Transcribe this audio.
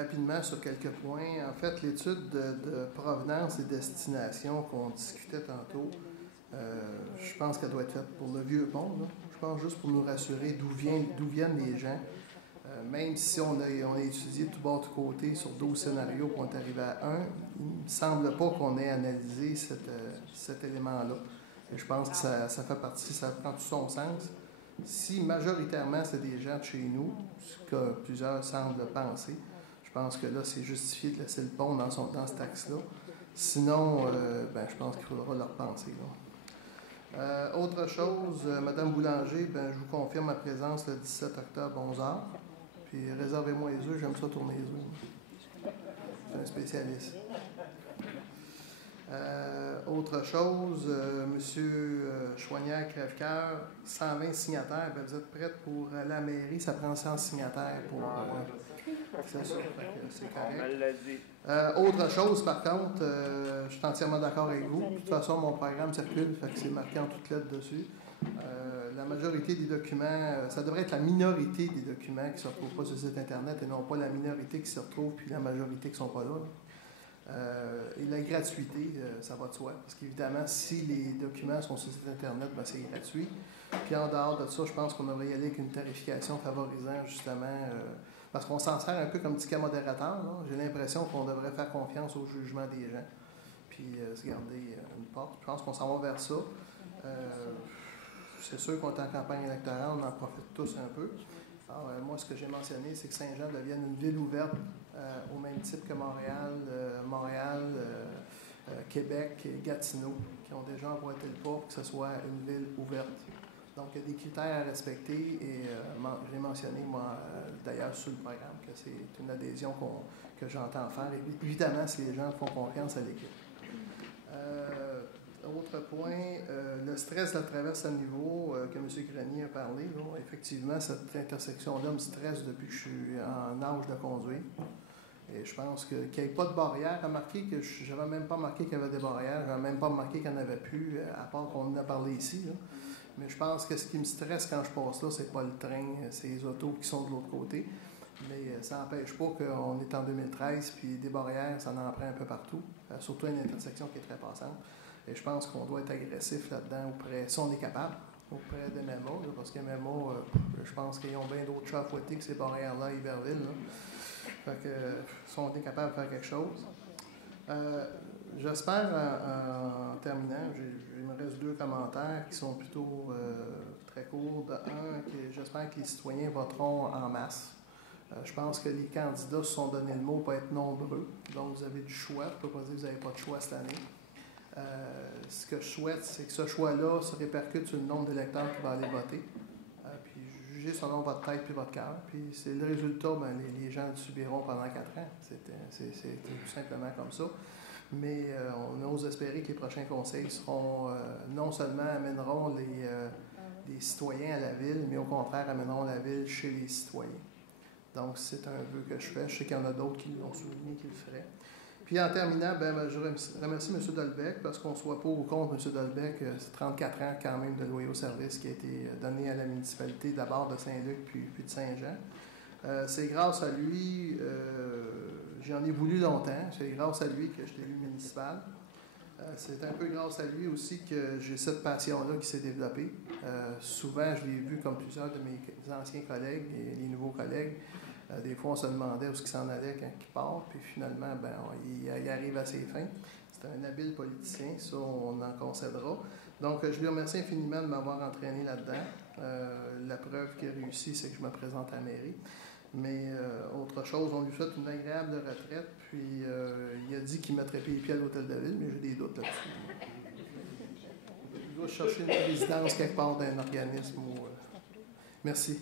rapidement sur quelques points. En fait, l'étude de provenance et destination qu'on discutait tantôt, je pense qu'elle doit être faite pour le vieux pont. Là. Je pense juste pour nous rassurer d'où viennent les gens. Même si on a étudié de tout bord, de tout côté sur 12 scénarios pour en arriver à un, il ne me semble pas qu'on ait analysé cet élément-là. Et je pense que ça fait partie, ça prend tout son sens. Si majoritairement c'est des gens de chez nous, ce que plusieurs semblent penser, je pense que là c'est justifié de laisser le pont dans cet axe-là. Sinon, je pense qu'il faudra le repenser. Autre chose, Mme Boulanger, je vous confirme ma présence le 17 octobre, 11h. Puis réservez-moi les œufs, j'aime ça tourner les œufs. Je suis un spécialiste. Autre chose, M. Choignard Crèvecoeur, 120 signataires, vous êtes prête pour la mairie, ça prend 100 signataires pour. C'est ça, c'est correct. Autre chose, par contre, je suis entièrement d'accord avec vous. De toute façon, mon programme circule, fait que c'est marqué en toutes lettres dessus. La majorité des documents, ça devrait être la minorité des documents qui ne se retrouvent pas sur le site Internet et non pas la minorité qui se retrouve puis la majorité qui ne sont pas là. Et la gratuité, ça va de soi. Parce qu'évidemment, si les documents sont sur le site Internet, c'est gratuit. Puis en dehors de ça, je pense qu'on devrait y aller avec une tarification favorisant justement, parce qu'on s'en sert un peu comme petit cas modérateur. J'ai l'impression qu'on devrait faire confiance au jugement des gens, puis se garder une porte. Je pense qu'on s'en va vers ça. C'est sûr qu'on est en campagne électorale, on en profite tous un peu. Alors, moi, ce que j'ai mentionné, c'est que Saint-Jean devienne une ville ouverte au même type que Montréal, Québec et Gatineau, qui ont déjà emboîté le pas pour que ce soit une ville ouverte. Donc, il y a des critères à respecter et j'ai mentionné, moi, d'ailleurs, sur le programme, que c'est une adhésion que j'entends faire. Et évidemment, si les gens font confiance à l'équipe. Autre point, le stress de la traverse à niveau que M. Grenier a parlé. Là, effectivement, cette intersection-là me stresse depuis que je suis en âge de conduire. Et je pense qu'il n'y ait pas de barrière. Remarquez que je n'avais même pas remarqué qu'il y avait des barrières. Je n'avais même pas remarqué qu'il n'y en avait plus, à part qu'on en a parlé ici. Là. Mais je pense que ce qui me stresse quand je passe là, c'est pas le train, c'est les autos qui sont de l'autre côté. Mais ça n'empêche pas qu'on est en 2013, puis des barrières, ça en prend un peu partout. Surtout une intersection qui est très passante. Et je pense qu'on doit être agressif là-dedans, si on est capable, auprès de MEMA, là, parce que MEMA, je pense qu'ils ont bien d'autres chats à fouetter que ces barrières-là à Iberville. Là. Fait que, si on est capable de faire quelque chose. J'espère, en terminant, il me reste 2 commentaires qui sont plutôt très courts. J'espère que les citoyens voteront en masse. Je pense que les candidats se sont donné le mot pour être nombreux. Donc, vous avez du choix. Je ne peux pas dire que vous n'avez pas de choix cette année. Ce que je souhaite, c'est que ce choix-là se répercute sur le nombre d'électeurs qui vont aller voter. Puis jugez selon votre tête et votre cœur. Puis c'est le résultat, les gens le subiront pendant 4 ans. C'est tout simplement comme ça. Mais on ose espérer que les prochains conseils seront non seulement amèneront les citoyens à la ville, mais au contraire amèneront la ville chez les citoyens. Donc c'est un vœu que je fais. Je sais qu'il y en a d'autres qui l'ont souligné, qui le feraient. Puis en terminant, je remercie M. Dolbec parce qu'on soit pour ou contre M. Dolbec, c'est 34 ans quand même de loyaux services qui a été donné à la municipalité d'abord de Saint-Luc puis de Saint-Jean. C'est grâce à lui, j'en ai voulu longtemps, c'est grâce à lui que je suis élu municipal. C'est un peu grâce à lui aussi que j'ai cette passion-là qui s'est développée. Souvent, je l'ai vu comme plusieurs de mes anciens collègues et les nouveaux collègues. Des fois, on se demandait où est-ce qu'il s'en allait quand il part, puis finalement, il arrive à ses fins. C'est un habile politicien, ça, on en concédera. Donc, je lui remercie infiniment de m'avoir entraîné là-dedans. La preuve qu'il a réussi, c'est que je me présente à la mairie. Mais autre chose, on lui souhaite une agréable retraite, puis il a dit qu'il mettrait les pieds à l'hôtel de ville, mais j'ai des doutes là-dessus. Il doit chercher une résidence quelque part d'un organisme. Merci.